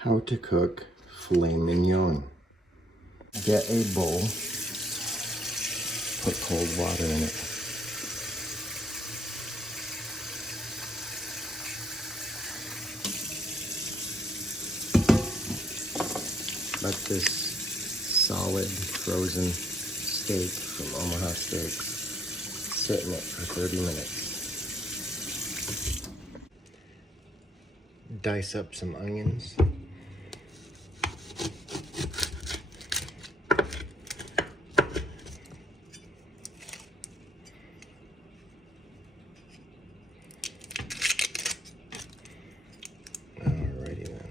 How to cook filet mignon. Get a bowl, put cold water in it. Let this solid frozen steak from Omaha Steaks sit in it for 30 minutes. Dice up some onions. Alrighty then.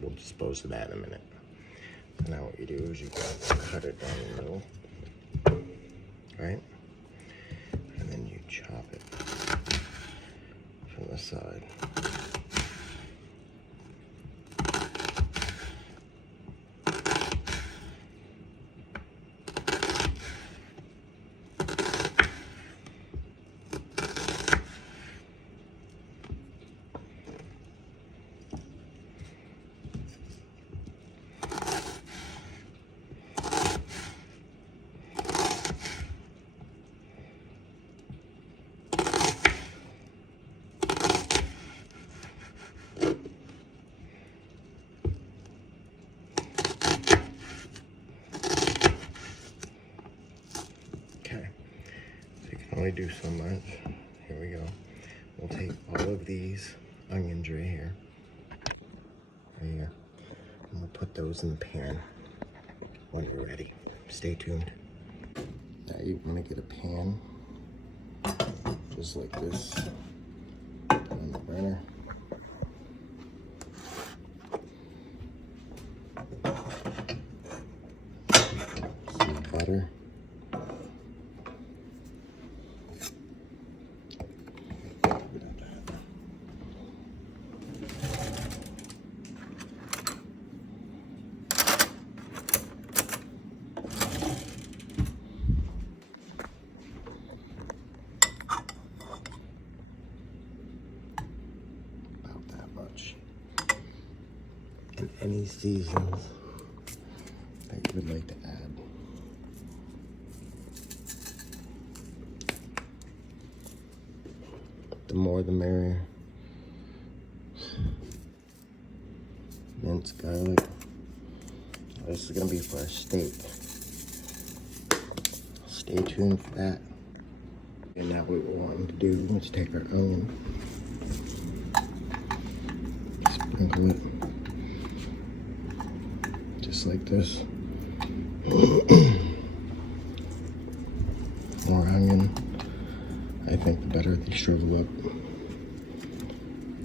We'll dispose of that in a minute. So now what you do is you cut it down the middle, right? And then you chop it from the side. Only do so much. Here we go. We'll take all of these onions right here. And we'll put those in the pan when you're ready. Stay tuned. Now you want to get a pan just like this. Put it on the burner. Some butter. And any seasons that you would like to add. The more the merrier. Minced garlic. This is gonna be for our steak. Stay tuned for that. And now what we're wanting to do is take our onion, sprinkle it. Just like this. More onion. I think the better they shrivel up.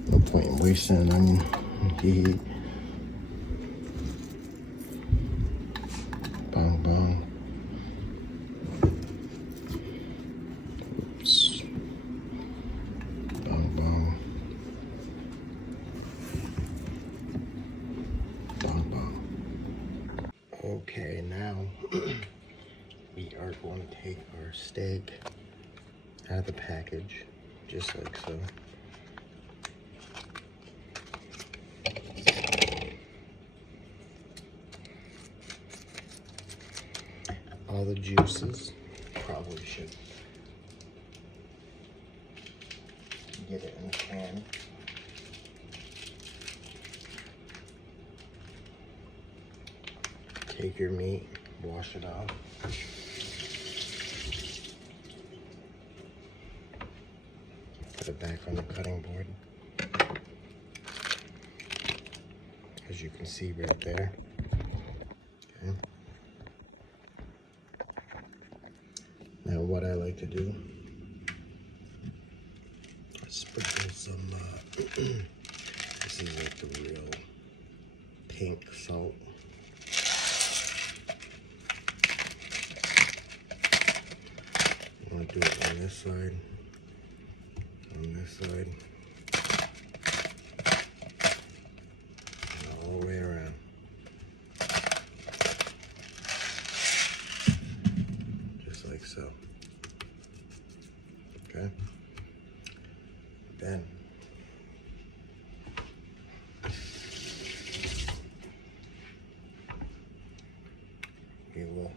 No point in wasting an onion. Bong bong. Oops. Bong bong. Bong bong. Okay, now we are going to take our steak out of the package, just like so. All the juices probably should get it in the pan. Take your meat, wash it off. Put it back on the cutting board. As you can see right there. Okay. Now what I like to do Sprinkle some, this is like the real pink salt. I'm going to do it on this side, and all the way around. Just like so. Okay? Then we will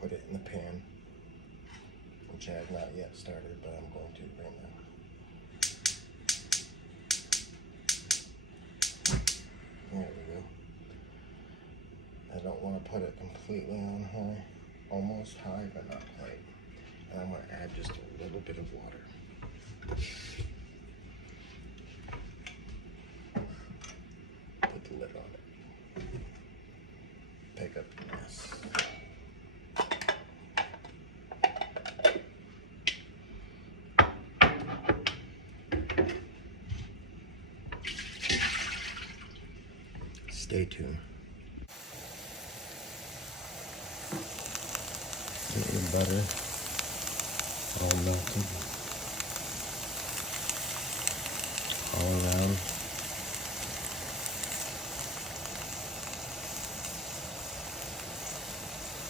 put it in the pan, which I have not yet started, but I'm going to right now. There we go. I don't want to put it completely on high, almost high, but not quite. And I'm going to add just a little bit of water. Put the lid on it. Pick up the mess. Stay tuned. Get the butter all melted all around.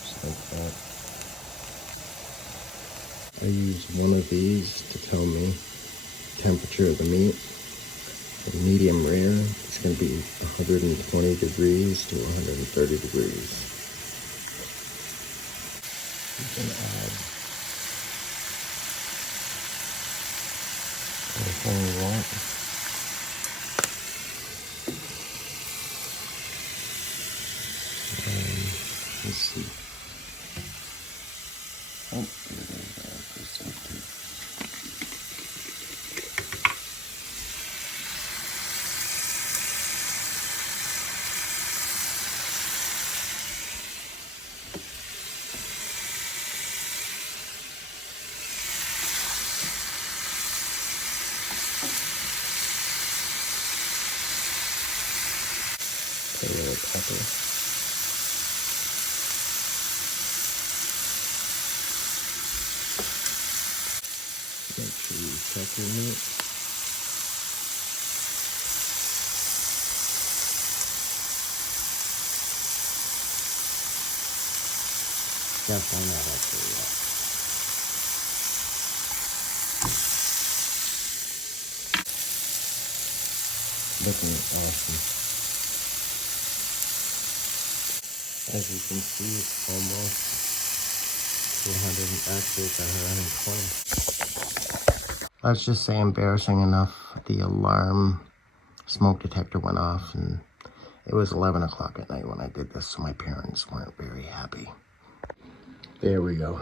Just like that. I use one of these to tell me the temperature of the meat. The medium rare, it's going to be 120 degrees to 130 degrees. You can add anything you want. Let's see. Oh, there's something. Put a little pepper. Make sure you check your meat. Definitely not actually yet. Looking awesome. As you can see, it's almost 200, actually it's 120. Let's just say embarrassing enough, the alarm smoke detector went off, and it was 11 o'clock at night when I did this, so my parents weren't very happy. There we go.